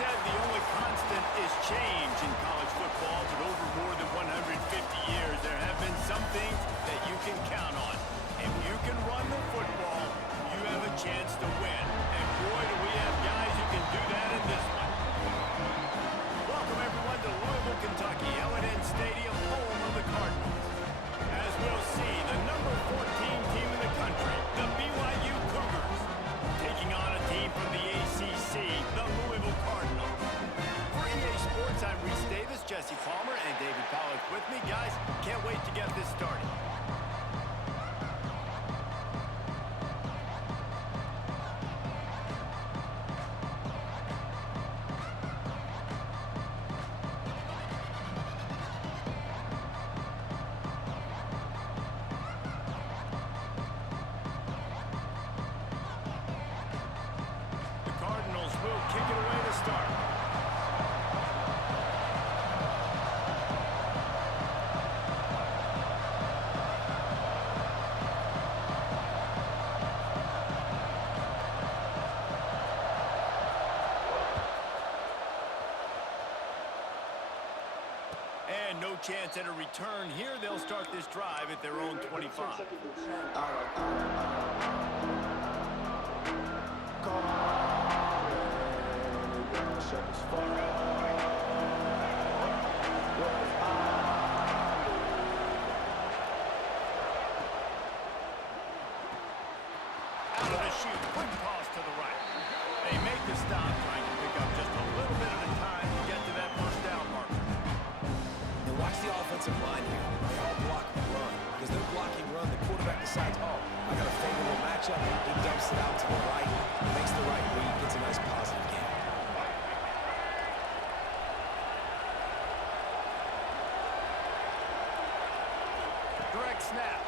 said the only constant is change in college football, but over more than 150 years, there have been some things that you can count on. If you can run the football, you have a chance to win. And boy, do we have guys who can do that in this one. Welcome, everyone, to Louisville, Kentucky, L&N Stadium, home of the Cardinals. As we'll see, the number 14 team in the country, the BYU Cougars, taking on a team from the ACC, the Louisville Cardinals. For EA Sports, I'm Reese Davis, Jesse Palmer, and David Pollack with me. Guys, can't wait to get this started. And no chance at a return here. They'll start this drive at their own 25. Out of the chute, quick toss to the right. They make the stop, trying to pick up just a little bit at a time to get to that first down marker. Watch the offensive line here. They all block run. Because they're blocking run, the quarterback decides, oh, I got a favorable matchup. He dumps it out to the right, makes the right read, gets a nice positive gain. Direct snap.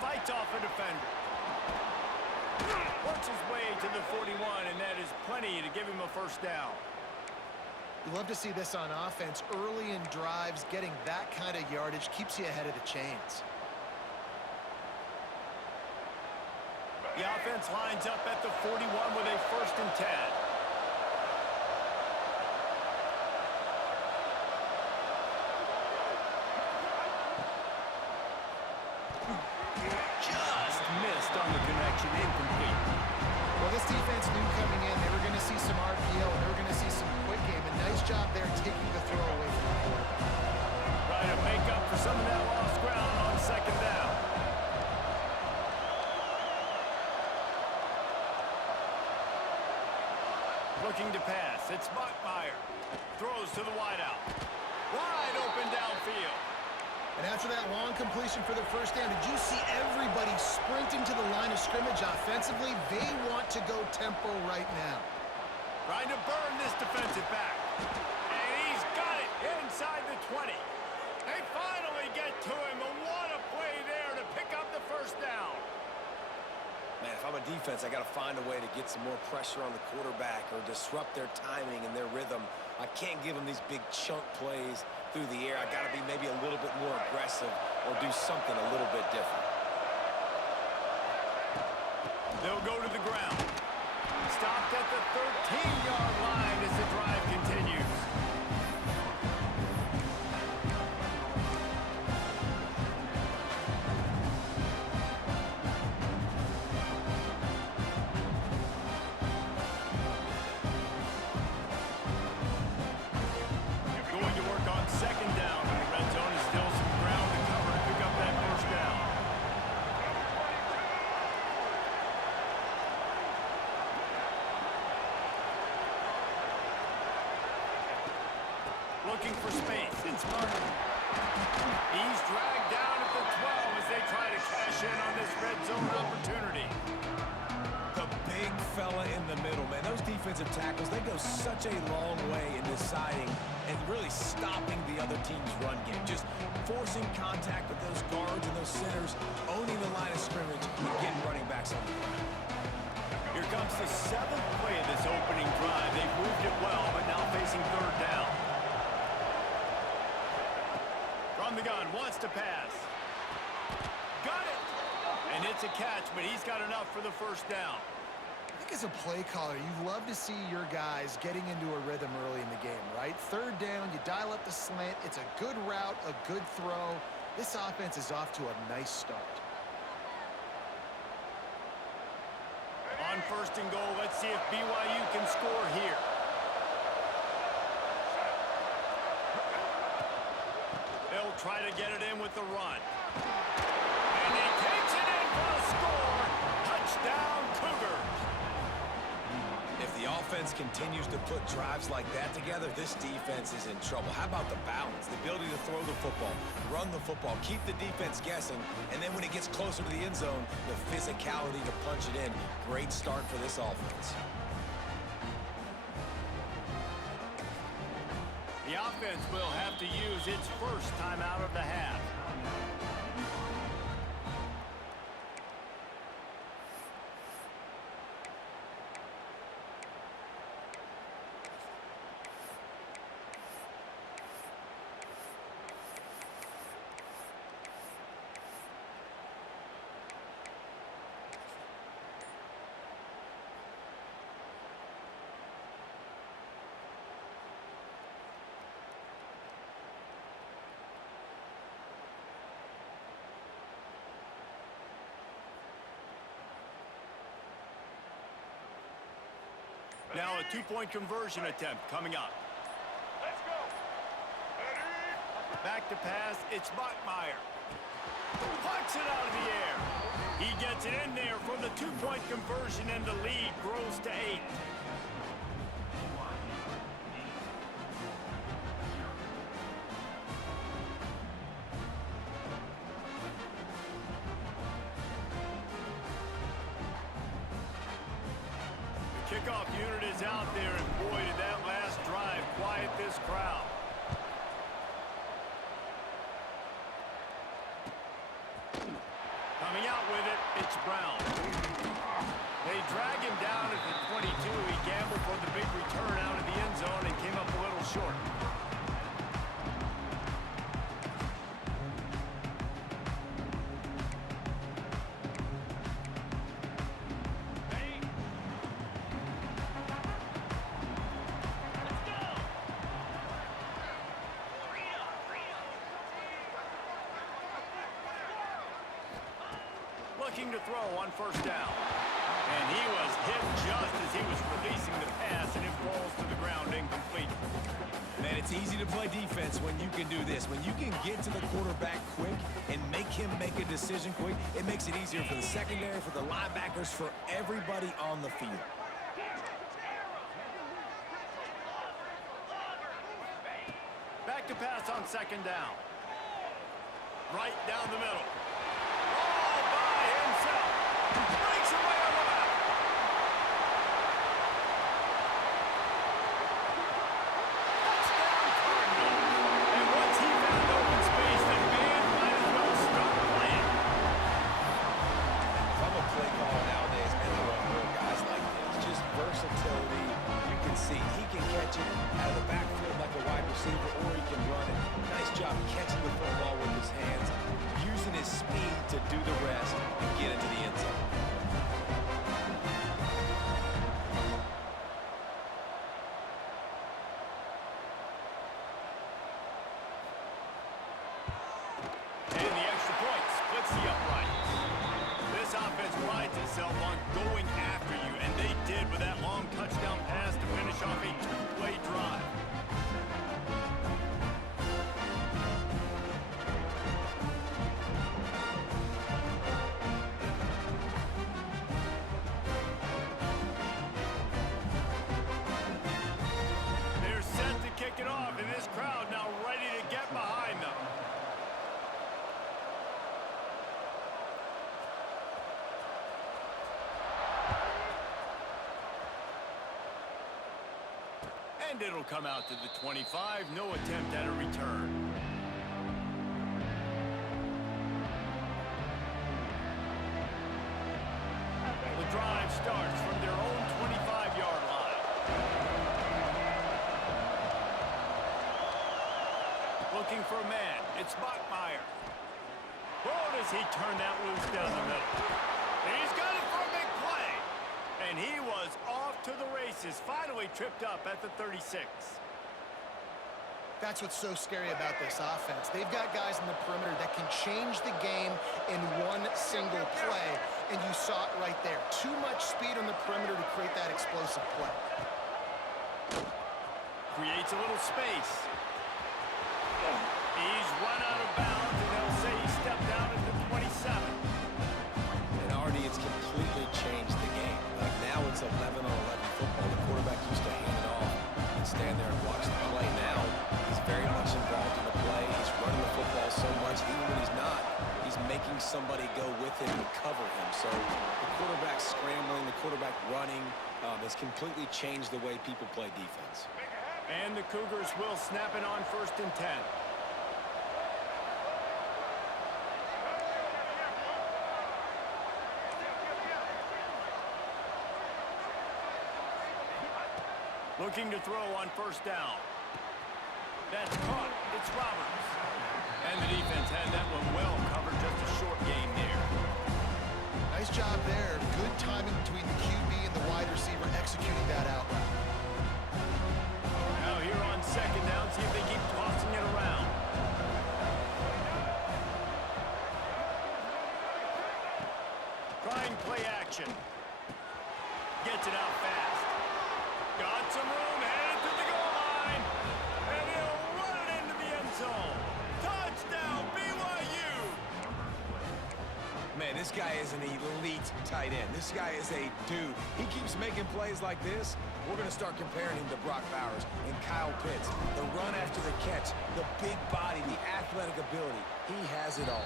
Fights off a defender. Works his way to the 41, and that is plenty to give him a first down. You love to see this on offense. Early in drives, getting that kind of yardage keeps you ahead of the chains. The offense lines up at the 41 with a 1st and 10. Just missed on the connection, incomplete. Well, this defense knew coming in they were going to see some RPO and they were going to see some quick game. And nice job there taking the throw away from the quarterback. Trying to make up for some of that lost ground on 2nd down. Looking to pass. It's Bachmeier. Throws to the wideout. Wide open downfield. And after that long completion for the first down, did you see everybody sprinting to the line of scrimmage offensively? They want to go tempo right now. Trying to burn this defensive back. And he's got it inside the 20. They finally get to him. And what a play there to pick up the first down. Man, if I'm a defense, I got to find a way to get some more pressure on the quarterback or disrupt their timing and their rhythm. I can't give them these big chunk plays through the air. I got to be maybe a little bit more aggressive or do something a little bit different. They'll go to the ground. Stopped at the 13-yard line as the drive continues. Going to work on 2nd down. The red zone is still some ground to cover to pick up that first down. Looking for space. It's Martin. He's dragged down at the 12 as they try to cash in on this red zone opportunity. The big fella in the middle, man. Those defensive tackles, they go such a long way in deciding and really stopping the other team's run game. Just forcing contact with those guards and those centers, owning the line of scrimmage, and getting running backs on the ground. Here comes the 7th play of this opening drive. They've moved it well, but now facing 3rd down. From the gun, wants to pass. Got it! And it's a catch, but he's got enough for the first down. think as a play caller, you love to see your guys getting into a rhythm early in the game, right? Third down, you dial up the slant. It's a good route, a good throw. This offense is off to a nice start. On first and goal, let's see if BYU can score here. They'll try to get it in with the run. And he takes it in for a score. Touchdown, Cougars. If the offense continues to put drives like that together, this defense is in trouble. How about the balance, the ability to throw the football, run the football, keep the defense guessing, and then when it gets closer to the end zone, the physicality to punch it in. Great start for this offense. The offense will have to use its first time out of the half. Now a two-point conversion attempt coming up. Let's go. Back to pass, it's Bachmeier. Pucks it out of the air. He gets it in there for the two-point conversion, and the lead grows to 8. Kickoff unit is out there, and boy, did that last drive quiet this crowd. Coming out with it, it's Brown. They drag him down at the 22. He gambled for the big return out of the end zone and came up a little short. Looking to throw on first down. And he was hit just as he was releasing the pass, and it falls to the ground incomplete. Man, it's easy to play defense when you can do this. When you can get to the quarterback quick and make him make a decision quick, it makes it easier for the secondary, for the linebackers, for everybody on the field. Back to pass on second down. Right down the middle. Breaks away on the left. Touchdown, Cardinals. And once he found open space, the band might as well start playing. If I'm a play caller nowadays, man, I want more guys like this. Just versatility. You can see he can catch it out of the backfield like a wide receiver, or he can run it. Nice job catching the football with his hands, using his speed to do the rest and get into the end zone. And the extra point splits the uprights. This offense prides itself on going after you, and they did with that long touchdown pass to finish off a two-play drive. They're set to kick it off, and this crowd now ready to get behind them. And it'll come out to the 25. No attempt at a return. The drive starts from their own 25-yard line. Looking for a man. It's Bachmeier. Oh, does he turn that loose down the middle. He's got it for a big play. And he was This is finally tripped up at the 36. That's what's so scary about this offense. They've got guys in the perimeter that can change the game in one single play, and you saw it right there. Too much speed on the perimeter to create that explosive play. Creates a little space. He's run out of bounds, and they'll say he stepped out at the 27. And already it's completely changed the game. Like now it's 11-on-11 football. The quarterback used to hand it off and stand there and watch the play. Now he's very much involved in the play. He's running the football so much, even when he's not, he's making somebody go with him and cover him. So the quarterback scrambling, the quarterback running has completely changed the way people play defense. And the Cougars will snap it on 1st and 10. Looking to throw on 1st down. That's caught. It's Roberts. And the defense had that one well covered. Just a short gain there. Nice job there. Good timing between the QB and the wide receiver executing that out route. Now here on 2nd down, see if they keep tossing it around. Trying play action. Gets it out fast. Got some room, headed to the goal line. And he'll run it into the end zone. Touchdown, BYU! Man, this guy is an elite tight end. This guy is a dude. He keeps making plays like this. We're going to start comparing him to Brock Bowers and Kyle Pitts. The run after the catch, the big body, the athletic ability. He has it all.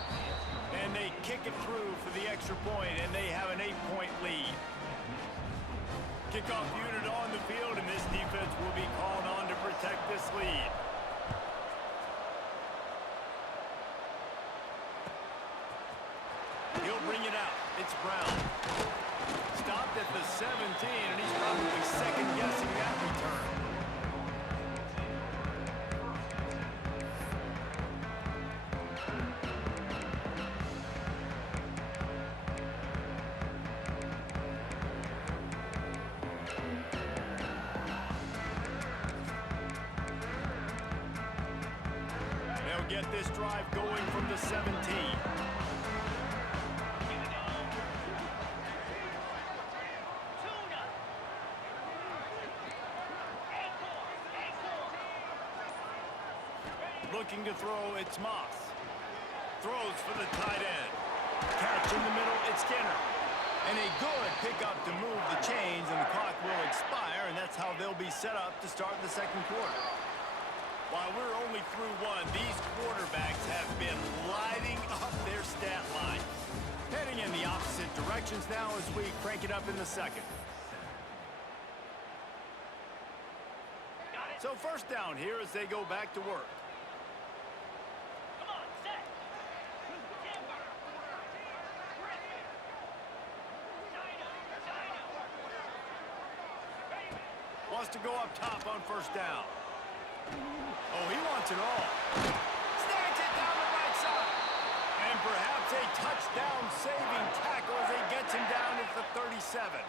And they kick it through for the extra point, and they have an 8-point lead. Kickoff unit on the field, and this defense will be called on to protect this lead. He'll bring it out. It's Brown. Stopped at the 17, and he's probably second-guessing that return. Get this drive going from the 17. Looking to throw, it's Moss. Throws for the tight end. Catch in the middle, it's Skinner. And a good pickup to move the chains, and the clock will expire, and that's how they'll be set up to start the 2nd quarter. While we're only through one, these quarterbacks have been lighting up their stat line. Heading in the opposite directions now as we crank it up in the 2nd. So 1st down here as they go back to work. Come on, set. Wants to go up top on 1st down. Oh, he wants it all. Snatch it down the right side. And perhaps a touchdown-saving tackle as he gets him down at the 37.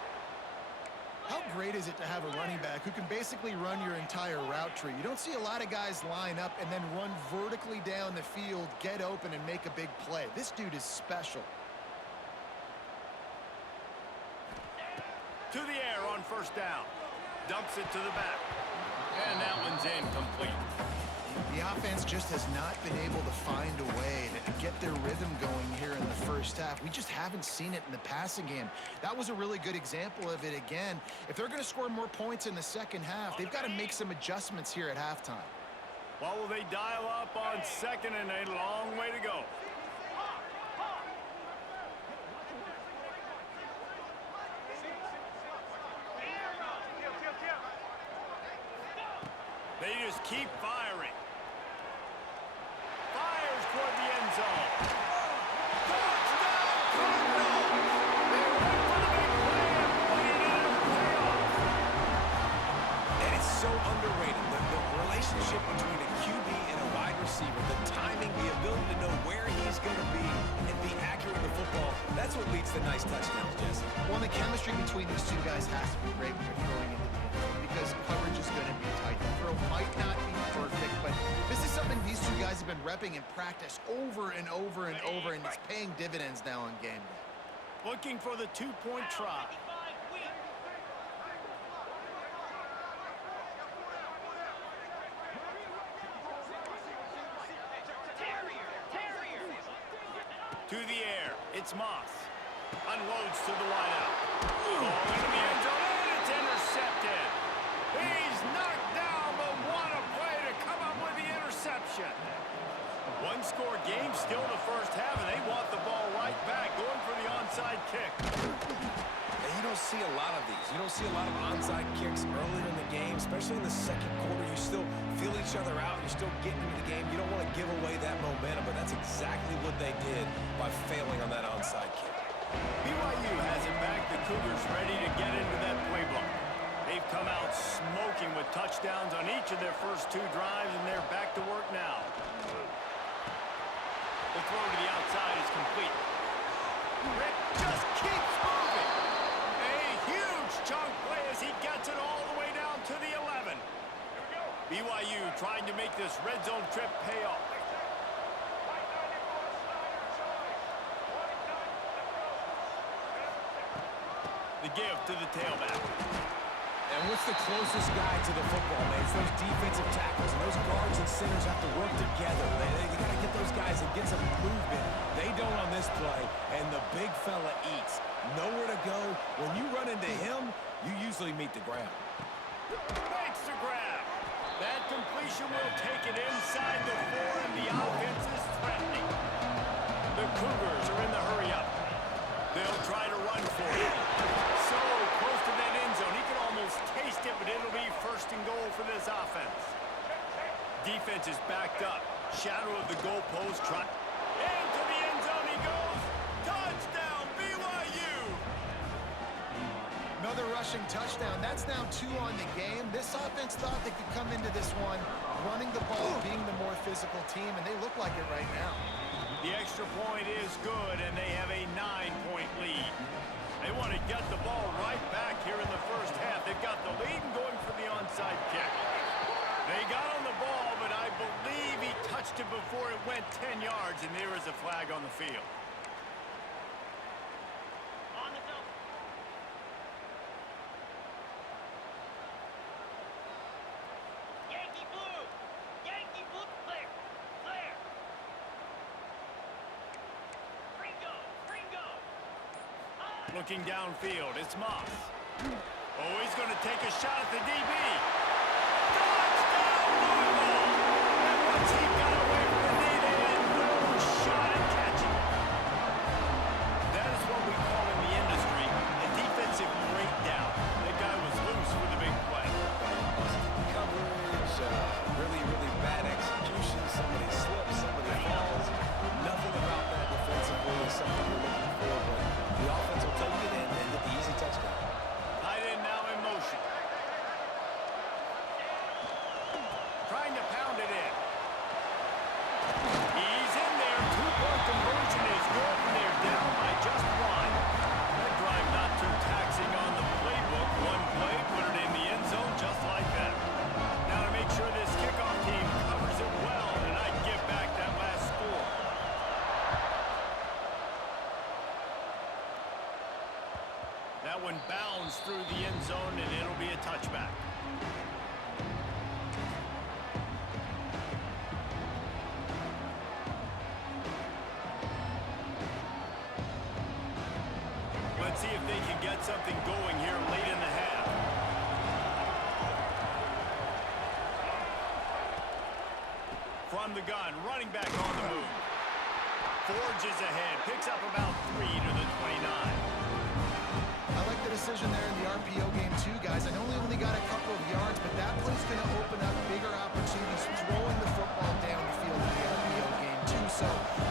How great is it to have a running back who can basically run your entire route tree? You don't see a lot of guys line up and then run vertically down the field, get open, and make a big play. This dude is special. To the air on 1st down. Dumps it to the back. And that one's incomplete. The offense just has not been able to find a way to get their rhythm going here in the 1st half. We just haven't seen it in the passing game. That was a really good example of it again. If they're going to score more points in the 2nd half, they've got to make some adjustments here at halftime. Well, will they dial up on 2nd and a long way to go? They just keep firing. Fires toward the end zone. Touchdown, Cardinals! They went for the big play and it pay off. And it's so underrated. The relationship between a QB and a wide receiver, the timing, the ability to know where he's going to be and be accurate with the football, that's what leads to nice touchdowns, Jesse. Well, the chemistry between these two guys has to be great when you're throwing into the end zone because coverage is going to be tight. The throw might not be perfect, but this is something these two guys have been repping in practice over and over and over, and it's paying dividends now on game day. Looking for the two-point try. To the air, it's Moss. Unloads to the wideout. Ball into the end zone, and it's intercepted. He's knocked down, but what a play to come up with the interception. One-score game, still the first half, and they want the ball right back, going for the onside kick. And you don't see a lot of these. You don't see a lot of onside kicks earlier in the game, especially in the second quarter. You still feel each other out. You're still getting into the game. You don't want to give away that momentum, but that's exactly what they did by failing on that onside kick. BYU has it back. The Cougars ready to get into that playbook. They've come out smoking with touchdowns on each of their first two drives, and they're back to work now. The throw to the outside is complete. Rick just keeps moving. A huge chunk play as he gets it all the way down to the 11. BYU trying to make this red zone trip pay off. The give to the tailback. And what's the closest guy to the football, man? It's those defensive tackles, and those guards and centers have to work together. They got to get those guys and get some movement. They don't on this play, and the big fella eats. Nowhere to go. When you run into him, you usually meet the ground. Makes the grab. That completion will take it inside the 4, and the offense is threatening. The Cougars are in the hurry-up. They'll try to run for it. So close to that end zone. He can almost taste it, but it'll be first and goal for this offense. Defense is backed up. Shadow of the goalpost. Into the end zone he goes. Touchdown, BYU! Another rushing touchdown. That's now 2 on the game. This offense thought they could come into this one running the ball, being the more physical team, and they look like it right now. The extra point is good, and they have a 9-point lead. They want to get the ball right back here in the first half. They've got the lead and going for the onside kick. They got on the ball, but I believe he touched it before it went 10 yards, and there is a flag on the field. Looking downfield, it's Moss. Oh, he's going to take a shot at the DB. Touchdown, Louisville! And once he got away from the knee, they had no shot at catching it. That is what we call in the industry a defensive breakdown. That guy was loose for the big play. Coverage, really bad execution. Somebody slips, somebody falls. Nothing about that defensively is something we're looking for, but the offense will take it in and get the easy touchdown. Tight end now in motion. Trying to pound it in. He's in there. 2-point conversion is good, and they're down by just 1. That drive not too taxing on the playbook. One play, put it in the end zone just like that. Now to make sure this kickoff team covers it well and I give back that last score. That one bounds through the end zone, and it'll be a touchback. Let's see if they can get something going here late in the half. From the gun, running back on the move. Forges ahead, picks up about 3 to the 29. I like the decision there in the RPO game too, guys. I know he only got a couple of yards, but that play's going to open up bigger opportunities throwing the football down the field in the RPO game too. So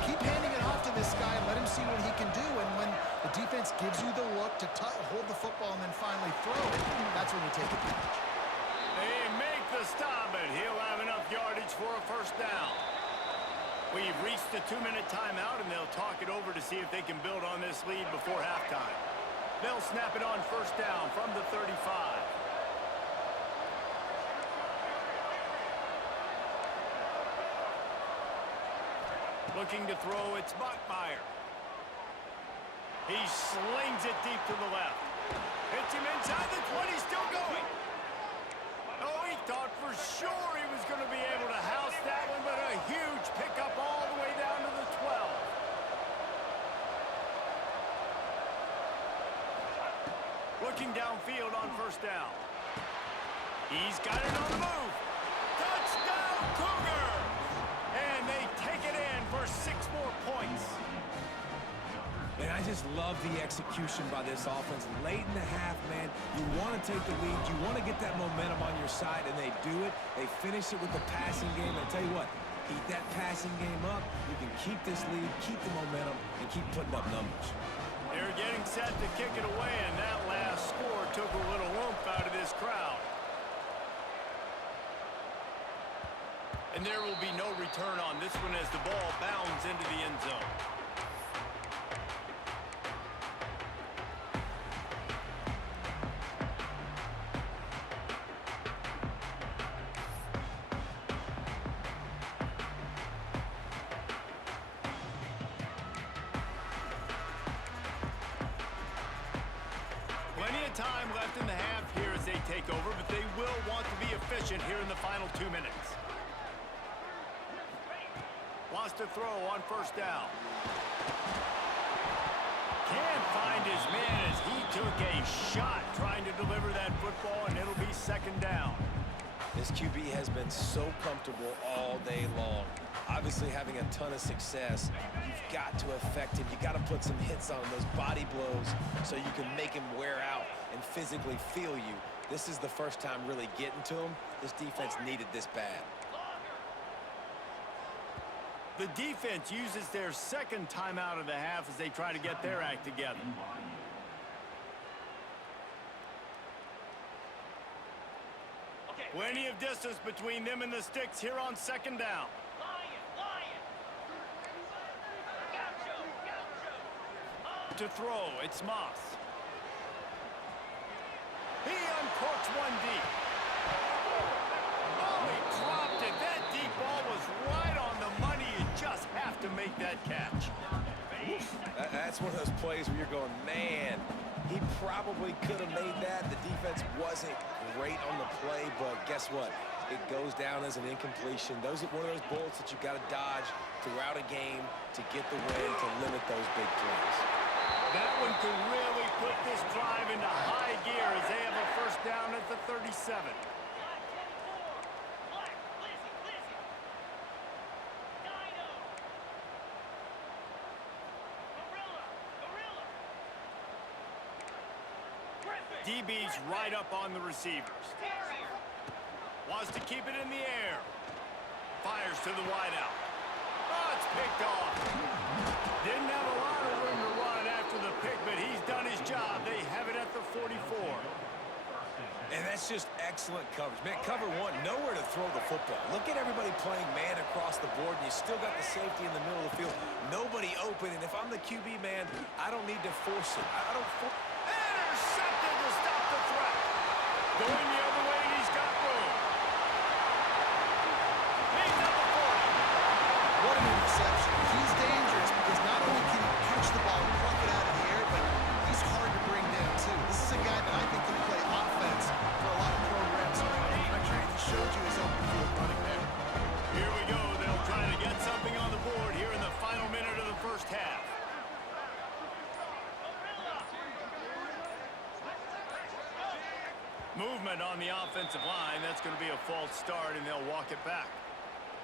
keep handing it off to this guy and let him see what he can do. And when the defense gives you the look to hold the football and then finally throw it, that's when you take advantage. They make the stop, but he'll have enough yardage for a first down. We've reached the 2-minute timeout, and they'll talk it over to see if they can build on this lead before halftime. They'll snap it on first down from the 35. Looking to throw, it's Bachmeier. He slings it deep to the left. Hits him inside the 20, still going. Oh, he thought for sure he was going to be able to house that one, but a huge pickup all the way down to the 12. Looking downfield on first down. He's got it on the move. Touchdown, Cougars! And they take it in for 6 more points. And I just love the execution by this offense. Late in the half, man, you want to take the lead. You want to get that momentum on your side, and they do it. They finish it with the passing game. And I tell you what, keep that passing game up. You can keep this lead, keep the momentum, and keep putting up numbers. They're getting set to kick it away, and that last score took a little oomph out of this crowd. And there will be no return on this one as the ball bounds into the end zone. Plenty of time left in the half here as they take over, but they will want to be efficient here in the final 2 minutes. Wants to throw on first down. Can't find his man as he took a shot trying to deliver that football, and it'll be second down. This QB has been so comfortable all day long. Obviously having a ton of success. You've got to affect him. You've got to put some hits on him, those body blows, so you can make him wear out and physically feel you. This is the first time really getting to him. This defense needed this bad. The defense uses their second timeout of the half as they try to get their act together. Plenty of distance between them and the sticks here on second down. To throw, it's Moss. He uncorks one deep. Oh, he dropped it. That deep ball was right on the money. You just have to make that catch. That's one of those plays where you're going, man, he probably could have made that. The defense wasn't great on the play, but guess what? It goes down as an incompletion. Those are one of those bullets that you've got to dodge throughout a game to get the win, to limit those big plays. That one could really put this drive into high gear as they have a first down at the 37. DB's right up on the receivers. Wants to keep it in the air. Fires to the wideout. Oh, it's picked off. Didn't have a lot of room to run after the pick, but he's done his job. They have it at the 44. And that's just excellent coverage. Man, cover one, nowhere to throw the football. Look at everybody playing man across the board, and you still got the safety in the middle of the field. Nobody open, and if I'm the QB, man, I don't need to force it. I don't force. Intercepted to stop the threat. Going the other way, and he's got room. He's at the 40. What an interception. He's dangerous because not only can he catch the ball and pluck it out of the air, but he's hard to bring down, too. This is a guy that I think can play offense for a lot of programs around the country, and he showed you his open field running there. Here we go. They'll try to get something on the board here in the final minute of the first half. Movement on the offensive line. That's going to be a false start, and they'll walk it back.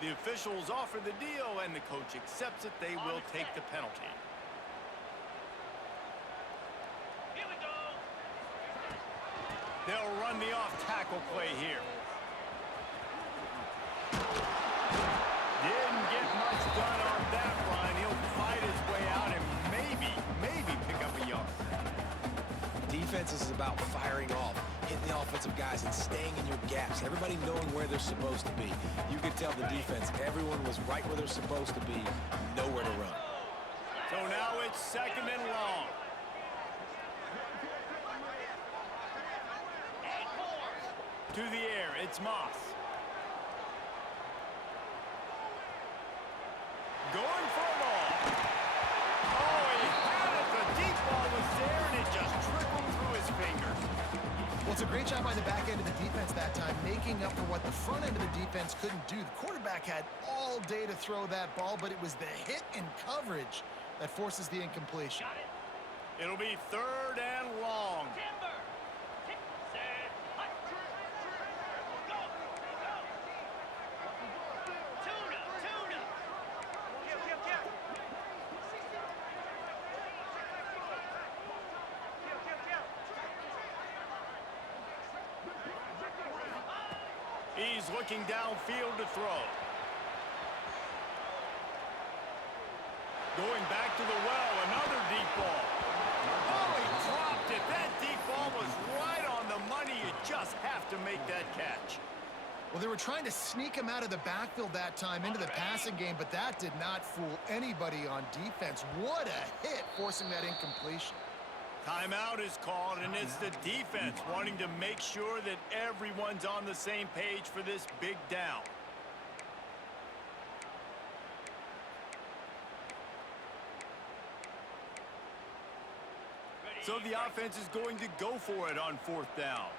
The officials offer the deal, and the coach accepts it. They will take the penalty. Here we go. They'll run the off-tackle play here. Didn't get much done on that run. He'll fight his way out and maybe pick up a yard. Defense is about firing off, hitting the offensive guys and staying in your gaps. Everybody knowing where they're supposed to be. You could tell the defense, everyone was right where they're supposed to be, nowhere to run. So now it's second and long. To the air, it's Moss. Going for it all. Oh, he had it. The deep ball was there, and it just trickled through his fingers. Well, it's a great job by the back end of the defense that time, making up for what the front end of the defense couldn't do. The quarterback had all day to throw that ball, but it was the hit and coverage that forces the incompletion. Got it. It'll be 3rd and long. Timber. Set. Hut. Go. Go. Tuna. Tuna. Kill. He's looking downfield to throw. Going back to the well, another deep ball. Oh, he dropped it. That deep ball was right on the money. You just have to make that catch. Well, they were trying to sneak him out of the backfield that time into the passing game, but that did not fool anybody on defense. What a hit, forcing that incompletion. Timeout is called, and it's the defense wanting to make sure that everyone's on the same page for this big down. So the offense is going to go for it on 4th down.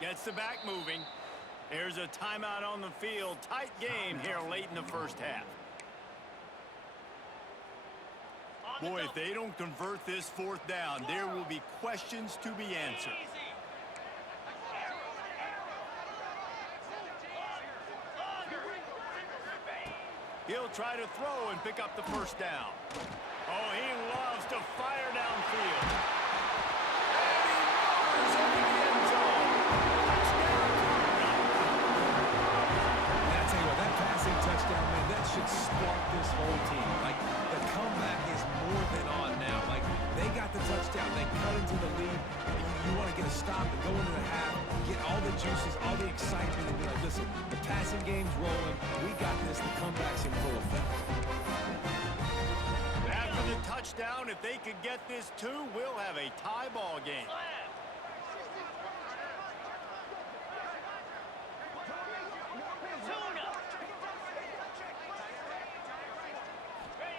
Gets the back moving. There's a timeout on the field. Tight game here late in the first half. Boy, if they don't convert this 4th down, there will be questions to be answered. He'll try to throw and pick up the 1st down. Oh, he loves to fire downfield. And he murders into the end zone. Touchdown. And I tell you what, that passing touchdown, man, that should spark this whole team. Like, the comeback is more than on now. Like, they got the touchdown. They cut into the lead. You want to get a stop and go into the half, get all the juices, all the excitement, and be like, listen, the passing game's rolling. We got this. The comeback's in full effect. After the touchdown, if they could get this too, we'll have a tie ball game.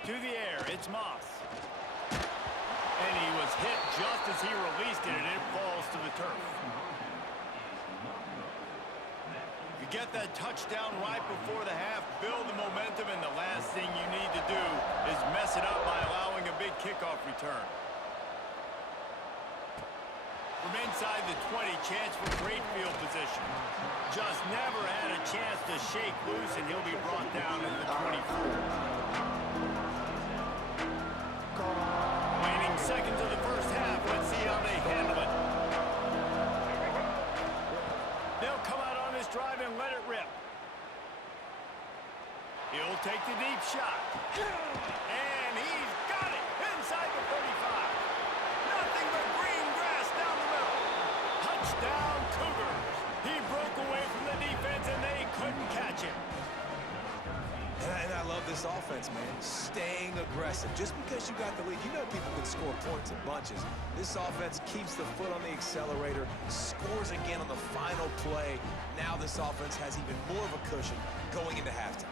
To the air, it's Moss. And he was hit just as he released it, and it falls to the turf. You get that touchdown right before the half, build the momentum, and the last thing you need to do is mess it up by allowing a big kickoff return. From inside the 20, chance for great field position. Just never had a chance to shake loose, and he'll be brought down at the 24. Waning seconds of the first half. Let's see how they handle it. They'll come out on this drive and let it rip. He'll take the deep shot. And he's got it inside the 35. Nothing but green grass down the middle. Touchdown, Cougars. He broke away from the defense, and they couldn't catch him. And I love this offense, man. Staying aggressive. Just because you got the lead, you know people can score points in bunches. This offense keeps the foot on the accelerator, scores again on the final play. Now this offense has even more of a cushion going into halftime.